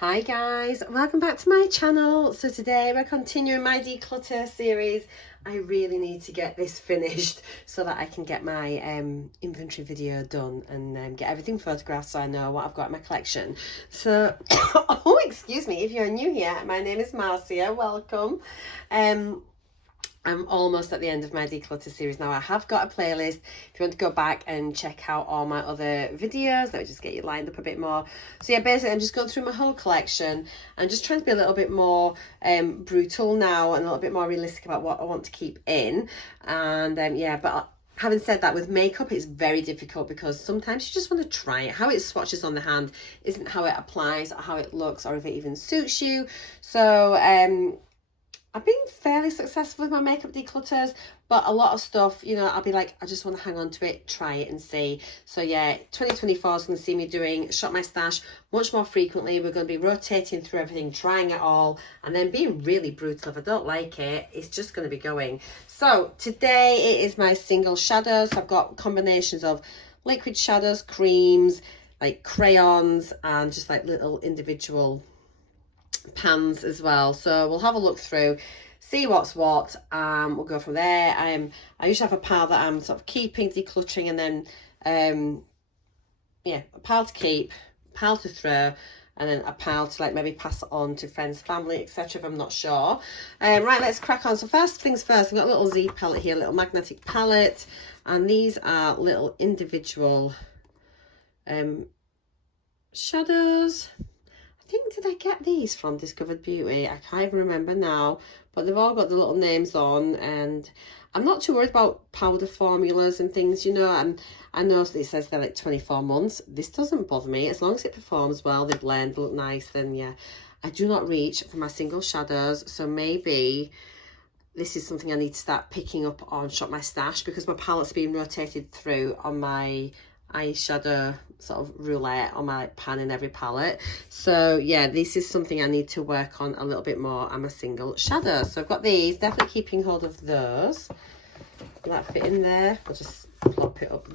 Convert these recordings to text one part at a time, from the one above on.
Hi guys, welcome back to my channel. So today we're continuing my declutter series. I really need to get this finished so that I can get my inventory video done and get everything photographed so I know what I've got in my collection. So, oh excuse me, if you're new here, my name is Marcia, welcome. I'm almost at the end of my declutter series now. I have got a playlist if you want to go back and check out all my other videos. Let me just get you lined up a bit more. So yeah, basically I'm just going through my whole collection and just trying to be a little bit more brutal now and a little bit more realistic about what I want to keep in. And yeah, but having said that, with makeup it's very difficult because sometimes you just want to try it. How it swatches on the hand isn't how it applies or how it looks or if it even suits you. So I've been fairly successful with my makeup declutters, but a lot of stuff, you know, I'll be like, I just want to hang on to it, try it and see. So yeah, 2024 is going to see me doing Shop My Stash much more frequently. We're going to be rotating through everything, trying it all, and then being really brutal. If I don't like it, it's just going to be going. So today it is my single shadows. I've got combinations of liquid shadows, creams, like crayons, and just like little individual pans as well. So we'll have a look through, see what's what, we'll go from there. I usually have a pile that I'm sort of keeping, decluttering, and then yeah, a pile to keep, pile to throw, and then a pile to like maybe pass on to friends, family, etc. if I'm not sure. Right, let's crack on. So first things first, I've got a little Z palette here, a little magnetic palette, and these are little individual shadows. Did I get these from Discovered Beauty? I can't even remember now, but they've all got the little names on, and I'm not too worried about powder formulas and things, you know, and I know that it says they're like 24 months. This doesn't bother me as long as it performs well, they blend, look nice, then yeah. I do not reach for my single shadows, so maybe this is something I need to start picking up on Shop My Stash, because my palette's being rotated through on my eyeshadow sort of roulette on my pan in every palette. So yeah, this is something I need to work on a little bit more. I'm a single shadow, so I've got these, definitely keeping hold of those. Will that fit in there? I'll just plop it up,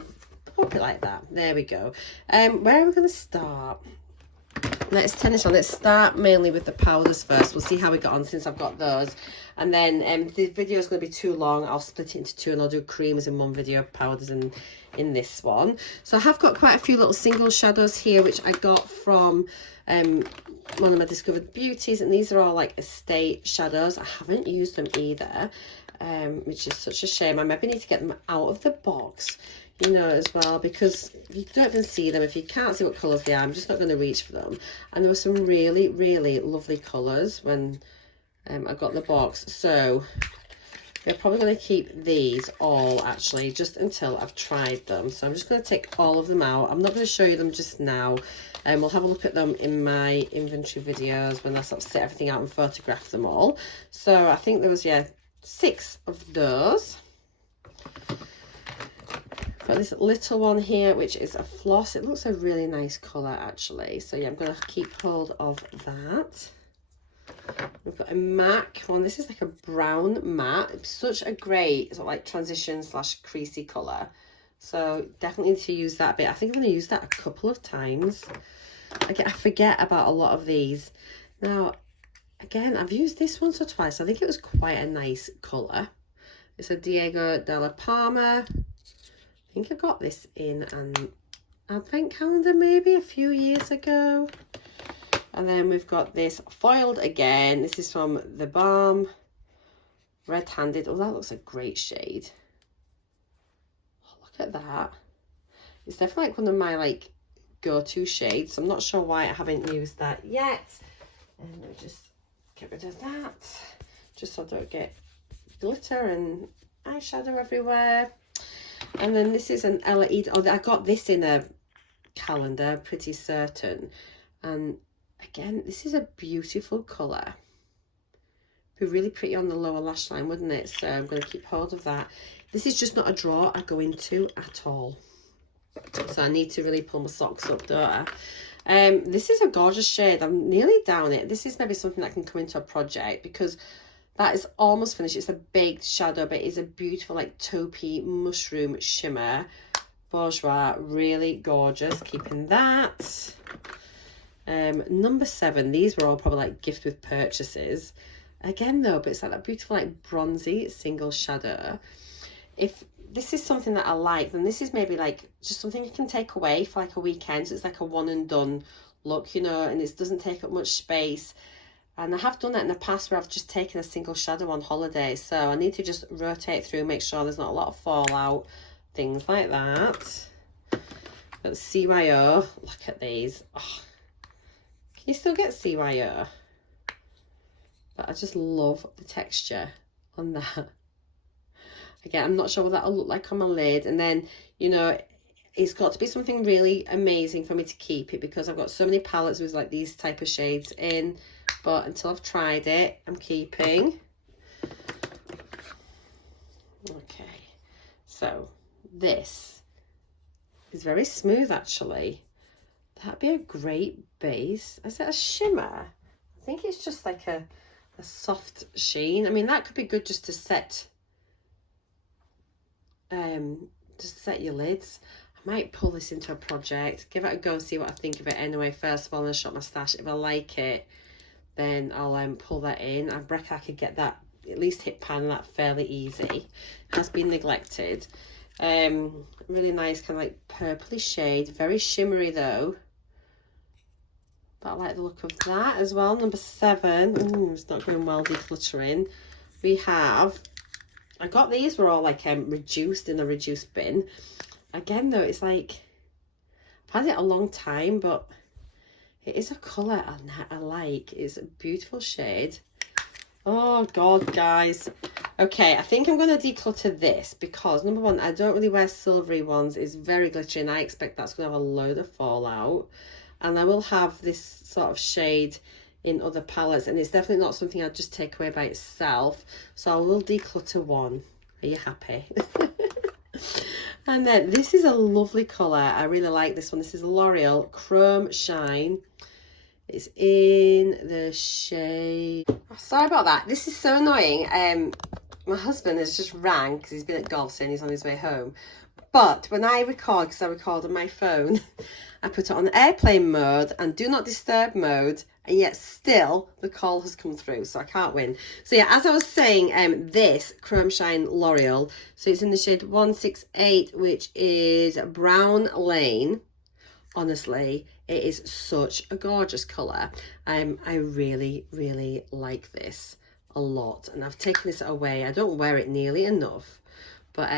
plop it like that. There we go. Where are we going to start? Let's finish on. Let's start mainly with the powders first. We'll see how we got on since I've got those, and then the video is going to be too long. I'll split it into two and I'll do creams in one video, powders in this one. So I have got quite a few little single shadows here which I got from one of my Discovered Beauties, and these are all like estate shadows. I haven't used them either, which is such a shame. I maybe need to get them out of the box, you know, as well, because if you don't even see them, if you can't see what colours they are, I'm just not going to reach for them. And there were some really, really lovely colours when I got the box. So we're probably going to keep these all actually just until I've tried them. So I'm just going to take all of them out. I'm not going to show you them just now. We'll have a look at them in my inventory videos when I sort of set everything out and photograph them all. So I think there was, yeah, 6 of those. Got this little one here which is a floss. It looks a really nice colour actually, so yeah, I'm going to keep hold of that. We've got a MAC one. This is like a brown matte. It's such a great sort of like transition / creasy colour, so definitely need to use that a bit. I think I'm going to use that a couple of times. I forget about a lot of these. Now again, I've used this once or twice. I think it was quite a nice colour. It's a Diego Della Palma. I think I got this in an advent calendar maybe a few years ago. And then we've got this foiled again. This is from The Balm, Red Handed. Oh, that looks a great shade. Oh, look at that. It's definitely like one of my like go-to shades. So I'm not sure why I haven't used that yet. And let me just get rid of that, just so I don't get glitter and eyeshadow everywhere. And then this is an LED. Oh, I got this in a calendar, pretty certain. And again, this is a beautiful colour. Be really pretty on the lower lash line, wouldn't it? So I'm going to keep hold of that. This is just not a drawer I go into at all. So I need to really pull my socks up, don't I? This is a gorgeous shade. I'm nearly down it. This is maybe something that can come into a project because that is almost finished. It's a baked shadow, but it is a beautiful like taupey mushroom shimmer. Bourgeois, really gorgeous. Keeping that. Number 7, these were all probably like gift with purchases. Again though, but it's like that beautiful like bronzy single shadow. If this is something that I like, then this is maybe like just something you can take away for like a weekend. So it's like a one and done look, you know, and it doesn't take up much space. And I have done that in the past where I've just taken a single shadow on holiday. So I need to just rotate through, make sure there's not a lot of fallout, things like that. But CYO, look at these. Oh, can you still get CYO? But I just love the texture on that. Again, I'm not sure what that'll look like on my lid. And then, you know, it's got to be something really amazing for me to keep it, because I've got so many palettes with like these type of shades in. But until I've tried it, I'm keeping. Okay, so this is very smooth actually. That'd be a great base. Is it a shimmer? I think it's just like a soft sheen. I mean, that could be good just to set your lids. I might pull this into a project, give it a go, see what I think of it anyway. First of all, I'm gonna shop my stash. If I like it, then I'll pull that in. I reckon I could get that, at least hit pan that fairly easy. Has been neglected. Really nice kind of like purpley shade, very shimmery though. But I like the look of that as well. Number 7. Ooh, it's not going well decluttering. We have, I got these were all like reduced in a reduced bin. Again though, it's like I've had it a long time, but it is a colour I like. It's a beautiful shade. Oh God, guys. Okay, I think I'm going to declutter this because number 1, I don't really wear silvery ones. It's very glittery and I expect that's going to have a load of fallout. And I will have this sort of shade in other palettes, and it's definitely not something I'd just take away by itself. So I will declutter one. Are you happy? And then this is a lovely colour. I really like this one. This is L'Oreal Chrome Shine. It's in the shade... Oh, sorry about that. This is so annoying. My husband has just rang because he's been at golf and he's on his way home. But when I record, because I record on my phone, I put it on airplane mode and do not disturb mode, and yet still the call has come through, so I can't win. So yeah, as I was saying, this Chrome Shine L'Oreal, so it's in the shade 168, which is Brown Lane. Honestly, it is such a gorgeous colour. I really, really like this a lot, and I've taken this away. I don't wear it nearly enough, but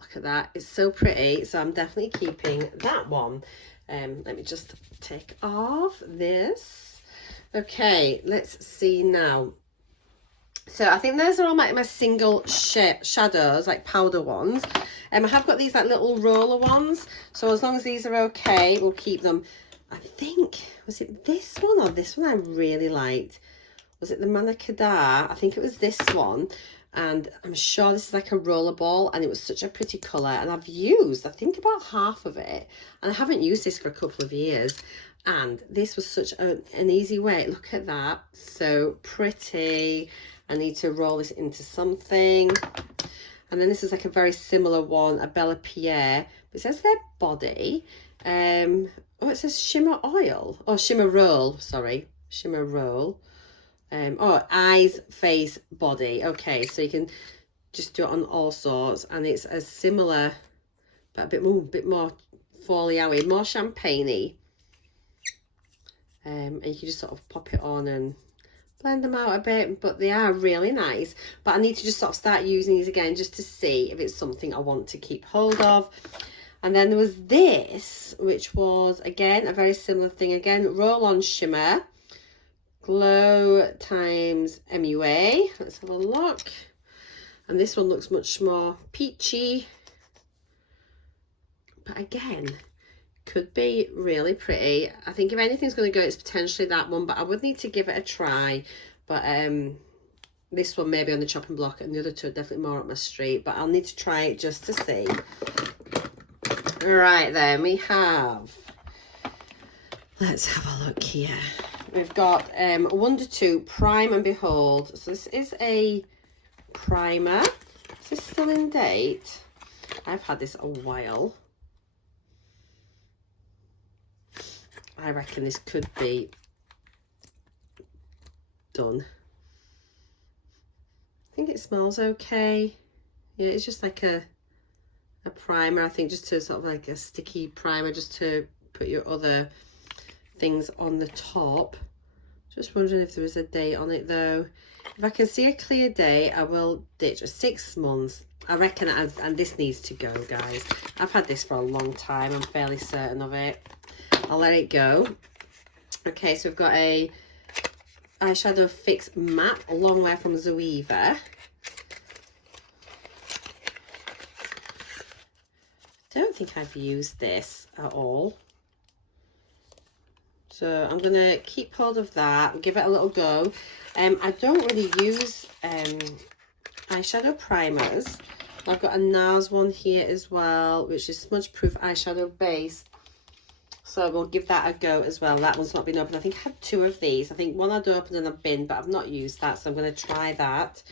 look at that, it's so pretty. So I'm definitely keeping that one. Let me just take off this. Okay, let's see now. So I think those are all my single shadows, like powder ones. I have got these like little roller ones, so as long as these are okay, we'll keep them. I think, was it this one or this one I really liked? Was it the Manakadar? I think it was this one. And I'm sure this is like a rollerball, and it was such a pretty colour, and I've used I think about half of it, and I haven't used this for a couple of years, and this was such an easy way. Look at that, so pretty. I need to roll this into something. And then this is like a very similar one, a Bella Pierre, but it says their body. Oh, it says shimmer oil, or shimmer roll, sorry, shimmer roll. Oh, eyes, face, body. Okay, so you can just do it on all sorts, and it's a similar, but a bit more foliage-y, more champagne-y. And you can just sort of pop it on and blend them out a bit, but they are really nice. But I need to just sort of start using these again just to see if it's something I want to keep hold of. And then there was this, which was, again, a very similar thing. Again, roll-on shimmer. Glow times MUA. Let's have a look. And this one looks much more peachy. But again, could be really pretty. I think if anything's going to go, it's potentially that one, but I would need to give it a try. But this one may be on the chopping block, and the other two are definitely more up my street, but I'll need to try it just to see. All right, then we have, let's have a look here. We've got Wonder 2 Prime and Behold. So this is a primer. Is this still in date? I've had this a while. I reckon this could be done. I think it smells okay. Yeah, it's just like a primer, I think, just to sort of like a sticky primer, just to put your other things on the top. Just wondering if there was a date on it though. If I can see a clear date, I will ditch. 6 months. I reckon, and this needs to go, guys. I've had this for a long time. I'm fairly certain of it. I'll let it go. Okay, so we've got a eyeshadow fix matte, a long way from Zoeva. I don't think I've used this at all. So I'm going to keep hold of that and give it a little go. I don't really use eyeshadow primers. I've got a NARS one here as well, which is smudge proof eyeshadow base. So we'll give that a go as well. That one's not been opened. I think I had 2 of these. I think one I'd opened in a bin, but I've not used that. So I'm going to try that.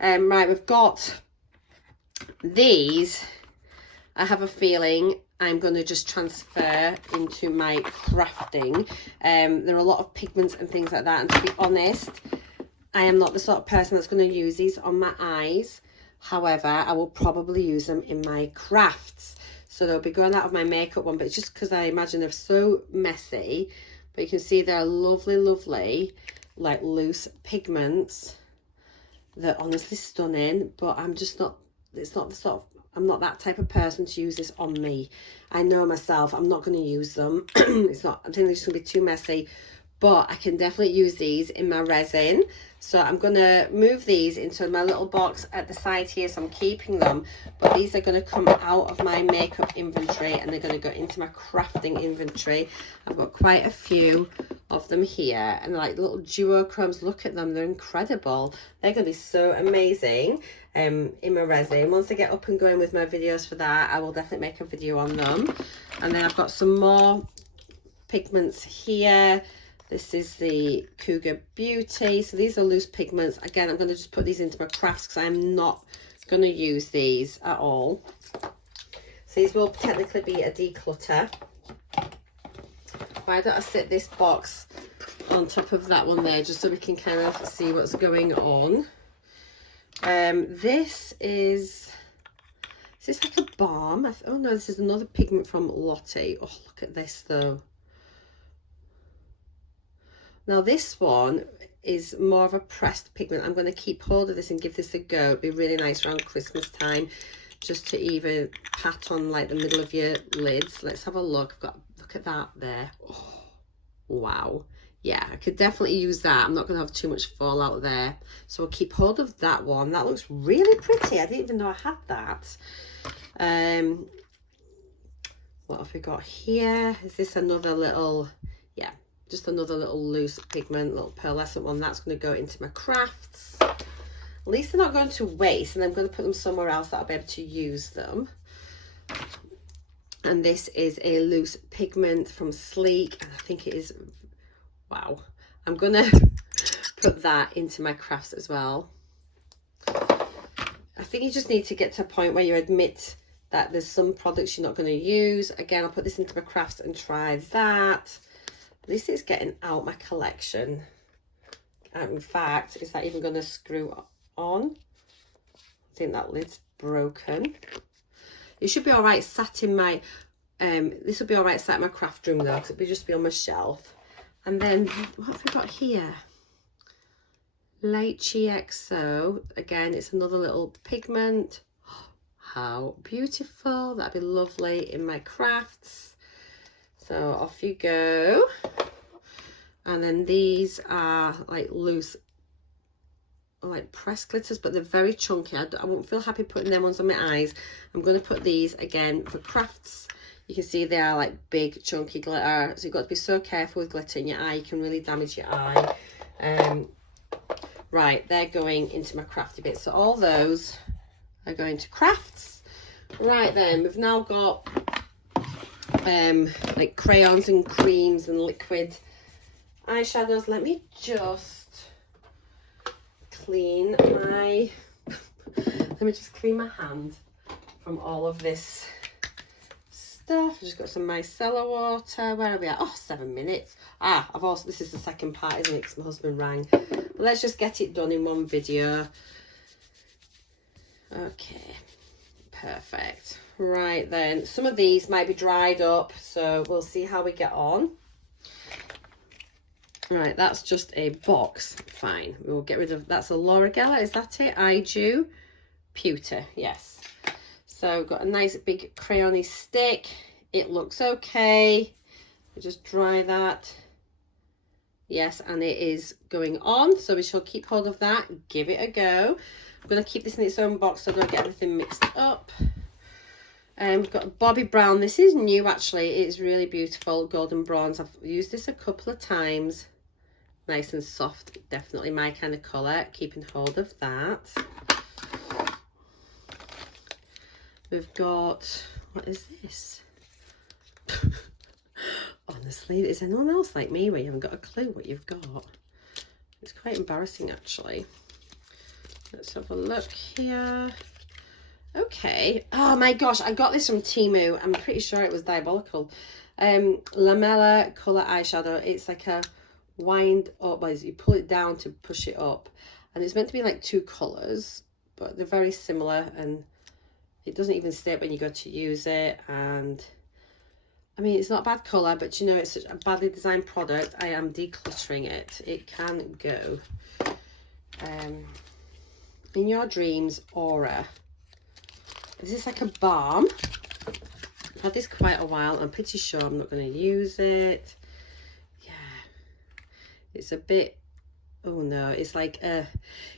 Right, we've got these. I have a feeling I'm going to just transfer into my crafting. There are a lot of pigments and things like that. And to be honest, I am not the sort of person that's going to use these on my eyes. However, I will probably use them in my crafts. So they'll be going out of my makeup one, but it's just because I imagine they're so messy. But you can see they're lovely, lovely, like loose pigments. They're honestly stunning, but I'm just not, it's not the sort of, I'm not that type of person to use this on me. I know myself, I'm not going to use them. It's not, I think they're just going to be too messy. But I can definitely use these in my resin. So I'm going to move these into my little box at the side here. So I'm keeping them. But these are going to come out of my makeup inventory and they're going to go into my crafting inventory. I've got quite a few of them here. And like little duochromes, look at them. They're incredible. They're going to be so amazing in my resin. Once I get up and going with my videos for that, I will definitely make a video on them. And then I've got some more pigments here. This is the Cougar Beauty. So these are loose pigments. Again, I'm going to just put these into my crafts because I'm not going to use these at all. So these will technically be a declutter. Why don't I sit this box on top of that one there just so we can kind of see what's going on. This is this like a balm? Oh no, this is another pigment from Lottie. Oh, look at this though. Now this one is more of a pressed pigment. I'm going to keep hold of this and give this a go. It'd be really nice around Christmas time just to even pat on like the middle of your lids. Let's have a look. I've got, look at that there. Oh, wow. Yeah, I could definitely use that. I'm not going to have too much fallout there. So I'll keep hold of that one. That looks really pretty. I didn't even know I had that. What have we got here? Is this another little, yeah, just another little loose pigment, little pearlescent one. That's going to go into my crafts. At least they're not going to waste, and I'm going to put them somewhere else that I'll be able to use them. And this is a loose pigment from Sleek, and I think it is, wow. I'm going to put that into my crafts as well. I think you just need to get to a point where you admit that there's some products you're not going to use. Again, I'll put this into my crafts and try that. At least it's getting out my collection. In fact, is that even going to screw on? I think that lid's broken. It should be all right sat in my, this will be all right sat in my craft room though, because it'll just be on my shelf. And then, what have we got here? Lychee XO. Again, it's another little pigment. How beautiful. That'd be lovely in my crafts. So off you go. And then these are like loose, like pressed glitters, but they're very chunky. I won't feel happy putting them ones on my eyes. I'm going to put these again for crafts. You can see they are like big chunky glitter. So you've got to be so careful with glitter in your eye. You can really damage your eye. Right, they're going into my crafty bits. So all those are going to crafts. Right then, we've now got like crayons and creams and liquid eyeshadows. Let me just clean my let me just clean my hand from all of this stuff. I've just got some micellar water. Where are we at? Oh, 7 minutes. Ah, I've also, this is the second part, isn't it? Because my husband rang. But let's just get it done in one video. Okay, perfect. Right then, some of these might be dried up, so we'll see how we get on. Right, that's just a box. Fine, we'll get rid of, that's a Lauragella, is that it? Idew Pewter, yes. So got a nice big crayony stick. It looks okay. We'll just dry that. Yes, and it is going on, so we shall keep hold of that, give it a go. I'm going to keep this in its own box so I don't get everything mixed up. We've got Bobby Brown. This is new actually. It's really beautiful, golden bronze. I've used this a couple of times. Nice and soft, definitely my kind of colour. Keeping hold of that. We've got, what is this? Honestly, is anyone else like me where you haven't got a clue what you've got? It's quite embarrassing actually. Let's have a look here. Okay. Oh my gosh, I got this from Temu. I'm pretty sure it was Diabolical. Lamella colour eyeshadow. It's like a wind up, well, you pull it down to push it up. And it's meant to be like 2 colours, but they're very similar and it doesn't even stick when you go to use it. And I mean, it's not a bad colour, but you know, it's such a badly designed product. I am decluttering it. It can go. In Your Dreams, Aura. Is this like a balm? I've had this quite a while. I'm pretty sure I'm not going to use it. Yeah. It's a bit, oh no, it's like do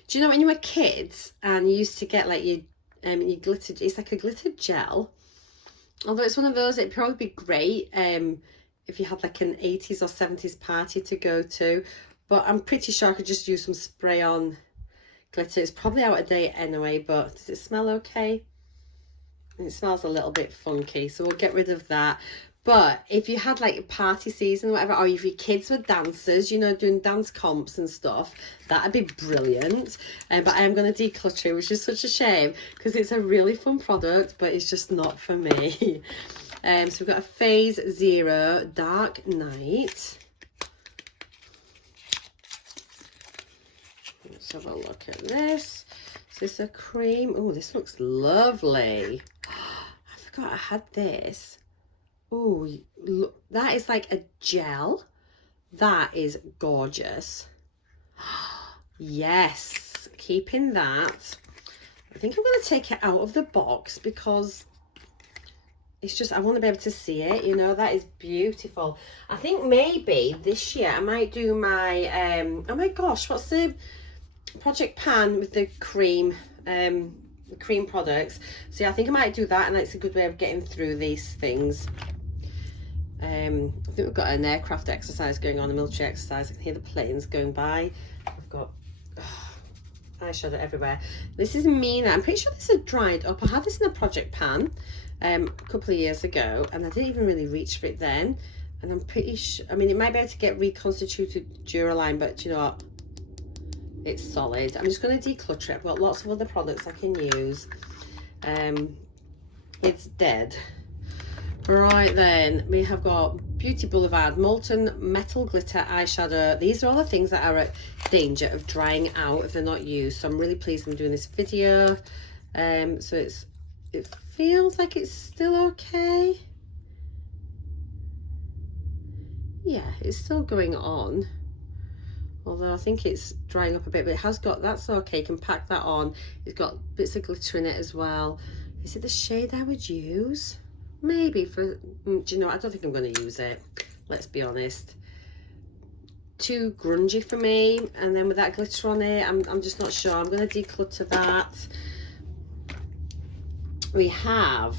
you know when you were kids and you used to get like your glitter, it's like a glitter gel. Although it's one of those, it'd probably be great if you had like an 80s or 70s party to go to. But I'm pretty sure I could just use some spray on glitter. It's probably out of date anyway, but does it smell okay? It smells a little bit funky, so we'll get rid of that. But if you had like a party season or whatever, or if your kids were dancers, you know, doing dance comps and stuff, that'd be brilliant. But I am going to declutter it, which is such a shame because it's a really fun product, but it's just not for me. So we've got a Phase Zero Dark Night. Let's have a look at this. Is this a cream? Oh, this looks lovely. I forgot I had this. Oh, look, that is like a gel. That is gorgeous. Yes, keeping that. I think I'm going to take it out of the box because it's just, I want to be able to see it, you know. That is beautiful. I think maybe this year I might do my, oh my gosh, what's the Project Pan with the cream products. So yeah, I think I might do that, and that's a good way of getting through these things. I think we've got an aircraft exercise going on, a military exercise. I can hear the planes going by. I've got eyeshadow everywhere. This is Mina. I'm pretty sure this is dried up. I had this in a Project Pan a couple of years ago, and I didn't even really reach for it then. And I'm pretty sure, I mean, it might be able to get reconstituted Duraline, but you know what? It's solid. I'm just going to declutter it. I've got lots of other products I can use. It's dead. Right then, we have got Beauty Boulevard Molten Metal Glitter Eyeshadow. These are all the things that are at danger of drying out if they're not used. So I'm really pleased I'm doing this video. So it feels like it's still okay. Yeah, it's still going on. Although I think it's drying up a bit, but it has got, that's okay, you can pack that on. It's got bits of glitter in it as well. Is it the shade I would use? Maybe for, do you know, I don't think I'm going to use it, let's be honest. Too grungy for me, and then with that glitter on it, I'm just not sure. I'm going to declutter that. We have,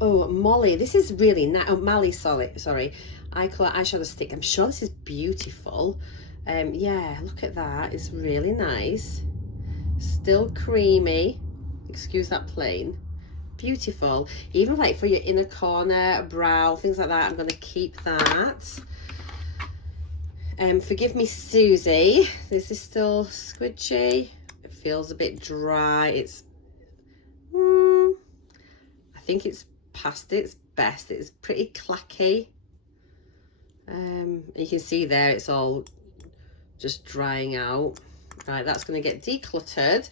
oh, Molly, this is really nice. Oh, Mally, sorry, eye colour eyeshadow stick. I'm sure this is beautiful. Yeah, look at that, it's really nice, still creamy, excuse that plane, beautiful. Even like for your inner corner, brow, things like that, I'm going to keep that. Forgive Me Susie, this is still squidgy, it feels a bit dry. It's I think it's past its best. It's pretty clacky. You can see there it's all just drying out. Right, that's going to get decluttered.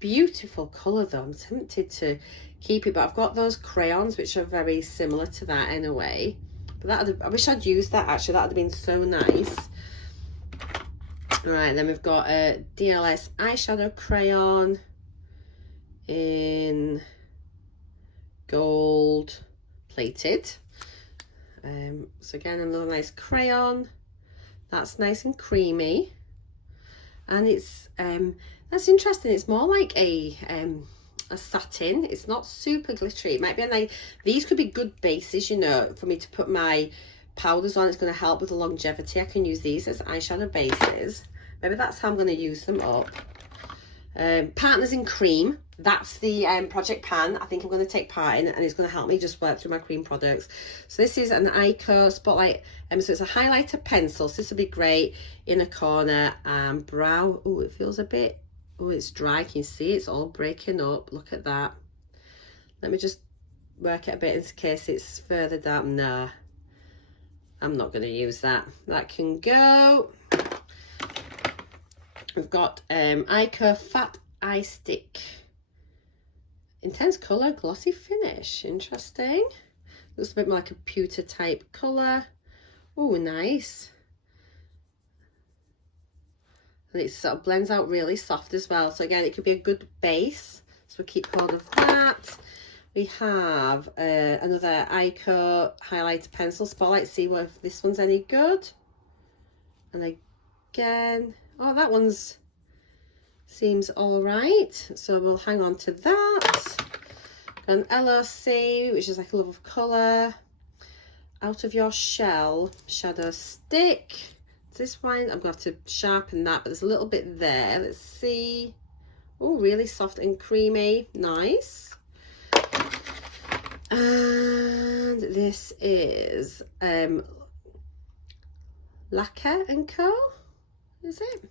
Beautiful colour though. I'm tempted to keep it, but I've got those crayons which are very similar to that in a way. But I wish I'd used that actually. That would have been so nice. All right, then we've got a DLS eyeshadow crayon in gold plated. So again, another nice crayon. That's nice and creamy, and it's that's interesting. It's more like a satin. It's not super glittery. It might be a nice, these could be good bases, you know, for me to put my powders on. It's going to help with the longevity. I can use these as eyeshadow bases. Maybe that's how I'm going to use them up. Partners in Cream. That's the project pan I think I'm going to take part in, and it's going to help me just work through my cream products. So this is an Ico Spotlight. So it's a highlighter pencil. So this will be great in a corner. Brow. Oh, it feels a bit, oh, it's dry. Can you see it's all breaking up? Look at that. Let me just work it a bit in case it's further down. Nah, I'm not going to use that. That can go. We've got Ico Fat Eye Stick. Intense colour, glossy finish. Interesting. Looks a bit more like a pewter type colour. Oh, nice. And it sort of blends out really soft as well. So again, it could be a good base. So we'll keep hold of that. We have another Ico highlighter pencil Spotlight. See what if this one's any good. And again, oh, that one's seems all right. So we'll hang on to that. An LOC, which is like a love of colour. Out of Your Shell shadow stick. This one, I'm going to have to sharpen that, but there's a little bit there. Let's see. Oh, really soft and creamy. Nice. And this is Lacquer & Co. Is it?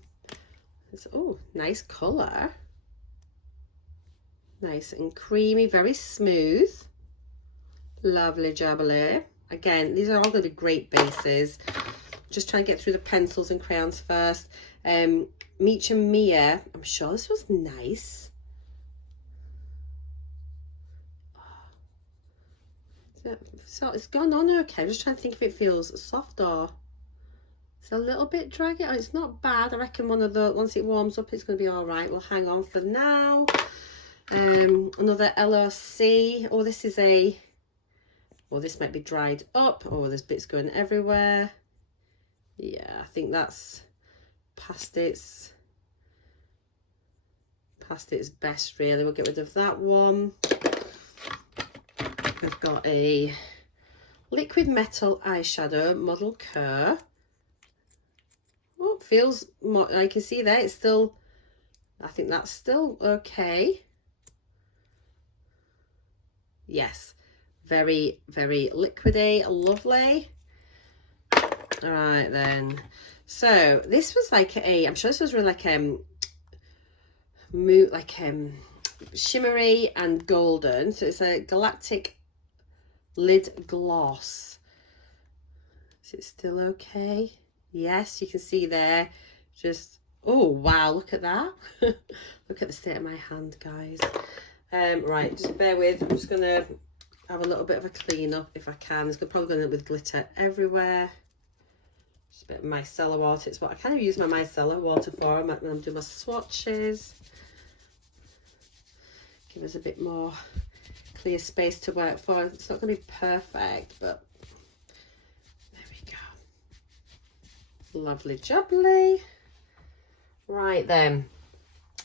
It's, oh, nice colour. Nice and creamy, very smooth. Lovely jubbly. Again, these are all going to be great bases. Just trying to get through the pencils and crayons first. Meech and Mia. I'm sure this was nice. So it's gone on okay. I'm just trying to think if it feels soft or it's a little bit draggy. Oh, it's not bad. I reckon one of the once it warms up, it's going to be all right. We'll hang on for now. Another LOC. Oh, this is a. Well, this might be dried up. Oh, there's bits going everywhere. Yeah, I think that's past its best, really. We'll get rid of that one. We've got a liquid metal eyeshadow model Kerr. Oh, it feels more, I can see there, it's still, I think that's still okay. Yes, very, very liquidy, lovely. All right then. So this was like a, I'm sure this was really like shimmery and golden. So it's a galactic lid gloss. Is it still okay? Yes, you can see there. Just, oh wow, look at that. Look at the state of my hand, guys. Right, just bear with. I'm just gonna have a little bit of a clean up if I can. It's probably going to with glitter everywhere. Just a bit of micellar water. It's what I kind of use my micellar water for when I'm doing my swatches. Give us a bit more clear space to work for. It's not going to be perfect, but there we go. Lovely jubbly. Right then.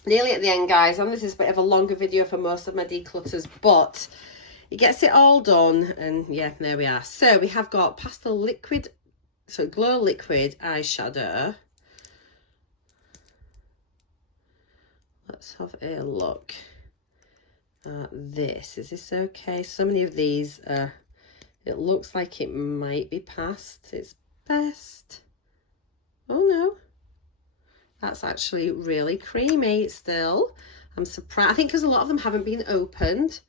Nearly at the end, guys. And this is a bit of a longer video for most of my declutters, but it gets it all done. And yeah, there we are. So we have got pastel liquid, so glow liquid eyeshadow. Let's have a look. Is this okay? So many of these, it looks like it might be past its best. Oh no. That's actually really creamy still. I'm surprised. I think because a lot of them haven't been opened.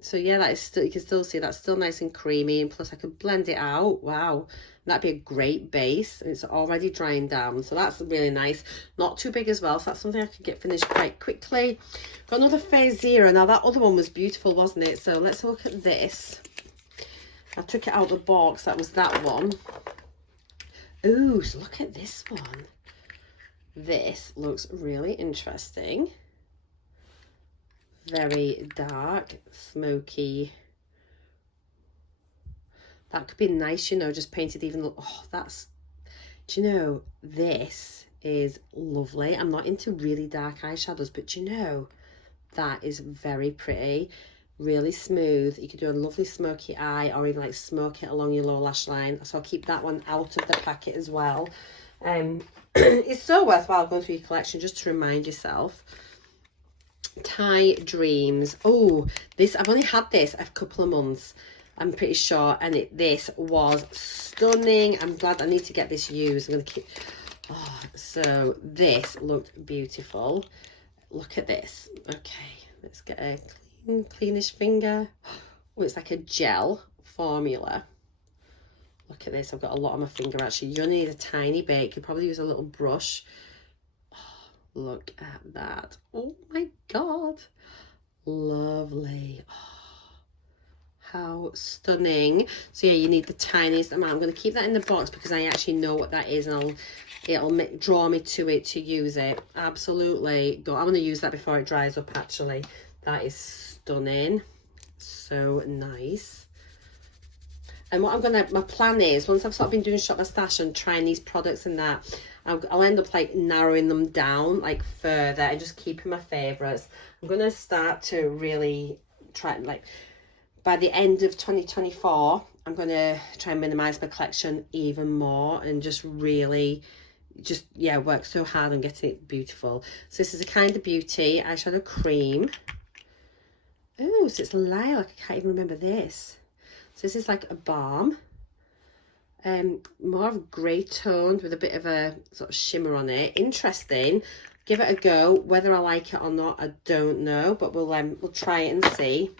So yeah, that is still, you can still see that's still nice and creamy, and plus I could blend it out. Wow, that'd be a great base, and it's already drying down, so that's really nice. Not too big as well, so that's something I could get finished quite quickly. Got another phase 0. Now that other one was beautiful, wasn't it? So let's look at this. I took it out of the box. That was that one. Ooh, so look at this one. This looks really interesting. Very dark, smoky. That could be nice, you know, just painted even. Oh, that's, do you know, this is lovely. I'm not into really dark eyeshadows, but you know, that is very pretty. Really smooth. You could do a lovely smoky eye, or even like smoke it along your lower lash line. So I'll keep that one out of the packet as well. It's so worthwhile going through your collection just to remind yourself. Thai Dreams. Oh, this, I've only had this a couple of months, I'm pretty sure, and this was stunning. I'm glad. I need to get this used. I'm going to keep, oh, so this looked beautiful. Look at this. Okay, let's get a cleanish finger. Oh, it's like a gel formula. Look at this. I've got a lot on my finger actually. You only need a tiny bit. You could probably use a little brush. Oh, look at that. Oh my god, lovely. Oh, how stunning. So yeah, you need the tiniest amount. I'm going to keep that in the box because I actually know what that is, and it'll draw me to it to use it. Absolutely. I'm going to use that before it dries up actually. That is stunning. So nice. And what I'm gonna, my plan is, once I've sort of been doing Shop My Stash and trying these products and that, I'll end up like narrowing them down like further and just keeping my favourites. I'm gonna start to really try, like by the end of 2024, I'm gonna try and minimise my collection even more and just really yeah, work so hard on getting it beautiful. So this is a Kind of Beauty eyeshadow cream. Oh, so it's lilac. I can't even remember this. So this is like a balm, more of grey toned with a bit of a sort of shimmer on it. Interesting. Give it a go. Whether I like it or not, I don't know, but we'll try it and see.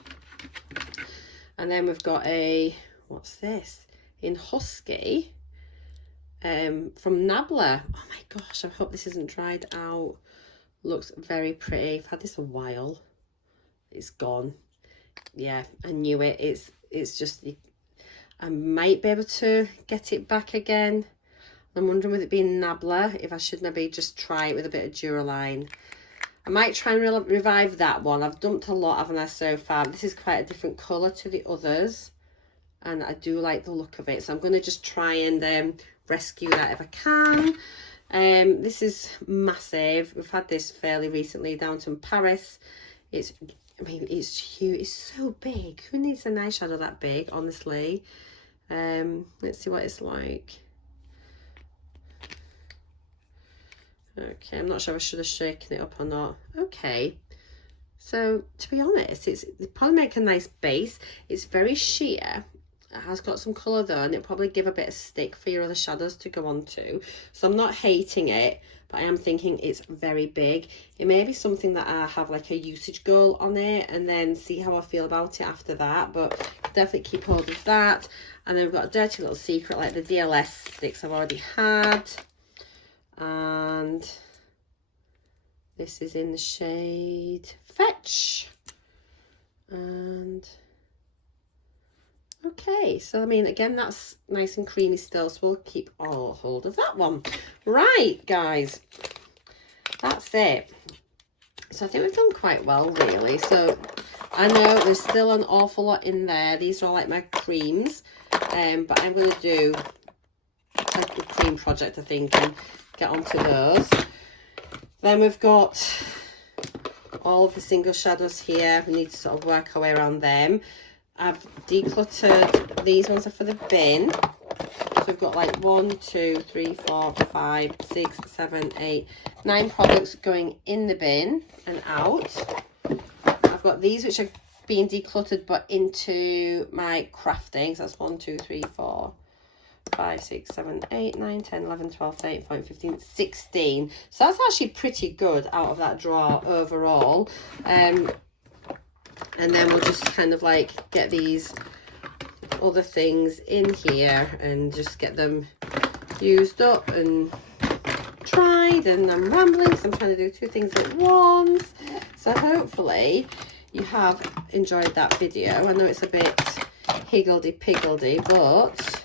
And then we've got a, what's this? In Husky, from Nabla. Oh my gosh, I hope this isn't dried out. Looks very pretty. I've had this a while. It's gone. Yeah, I knew it. It's just, I might be able to get it back again. I'm wondering, with it being Nabla, if I should maybe just try it with a bit of Duraline. I might try and revive that one. I've dumped a lot, haven't I, so far? This is quite a different colour to the others, and I do like the look of it. So I'm going to just try and rescue that if I can. This is massive. We've had this fairly recently, Downton Paris. I mean, it's huge. It's so big. Who needs an eyeshadow that big, honestly? Let's see what it's like. Okay, I'm not sure if I should have shaken it up or not. Okay. So, to be honest, it'll probably make a nice base. It's very sheer. It has got some colour though, and it'll probably give a bit of stick for your other shadows to go on to. So I'm not hating it, but I am thinking it's very big. It may be something that I have like a usage goal on it and then see how I feel about it after that, but definitely keep hold of that. And then we've got a dirty little secret like the DLS sticks I've already had. And this is in the shade Fetch. And okay, so I mean, again, that's nice and creamy still, so we'll keep all hold of that one. Right, guys, that's it. So I think we've done quite well, really. So I know there's still an awful lot in there. These are all like my creams, but I'm going to do a cream project, I think, and get onto those. Then we've got all of the single shadows here. We need to sort of work our way around them. I've decluttered, these ones are for the bin. So we've got like 1, 2, 3, 4, 5, 6, 7, 8, 9 products going in the bin and out. I've got these which are being decluttered but into my crafting. So that's 1, 2, 3, 4, 5, 6, 7, 8, 9, 10, 11, 12, 13, 14, 15, 16. So that's actually pretty good out of that drawer overall. And then we'll just kind of like get these other things in here and just get them used up and tried. And I'm rambling, so I'm trying to do two things at once. So hopefully you have enjoyed that video. I know it's a bit higgledy-piggledy, but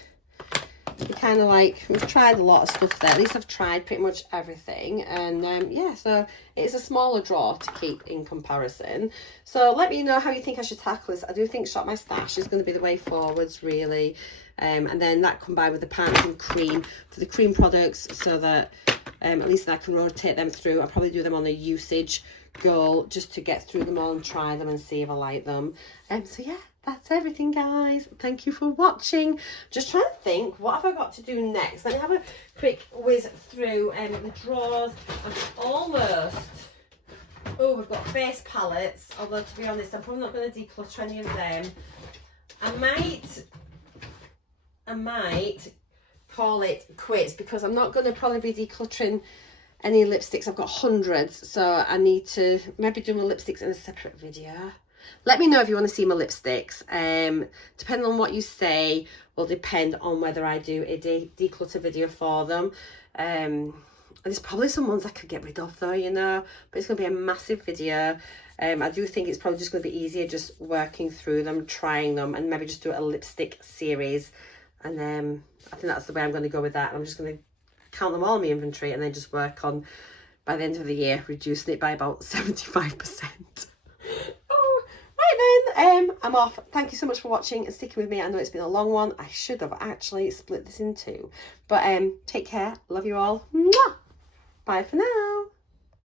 we kind of like, we've tried a lot of stuff there. At least I've tried pretty much everything. And yeah, so it's a smaller drawer to keep in comparison. So let me know how you think I should tackle this. I do think Shop My Stash is going to be the way forwards, really. And then that combined with the Parmesan cream for the cream products, so that at least I can rotate them through. I'll probably do them on a usage goal just to get through them all and try them and see if I like them. So yeah, that's everything, guys. Thank you for watching. Just trying to think, what have I got to do next? Let me have a quick whiz through the drawers. I'm almost... Oh, we've got face palettes, although to be honest, I'm probably not going to declutter any of them. I might call it quits, because I'm not going to probably be decluttering any lipsticks. I've got hundreds, so I need to maybe do my lipsticks in a separate video. Let me know if you want to see my lipsticks. Depending on what you say will depend on whether I do a declutter video for them. And there's probably some ones I could get rid of though, you know, but it's going to be a massive video. I do think it's probably just going to be easier just working through them, trying them, and maybe just do a lipstick series. And I think that's the way I'm going to go with that. I'm just going to count them all in my inventory and then just work on, by the end of the year, reducing it by about 75%. Oh, right then, I'm off. Thank you so much for watching and sticking with me. I know it's been a long one. I should have actually split this in two. But take care. Love you all. Mwah! Bye for now.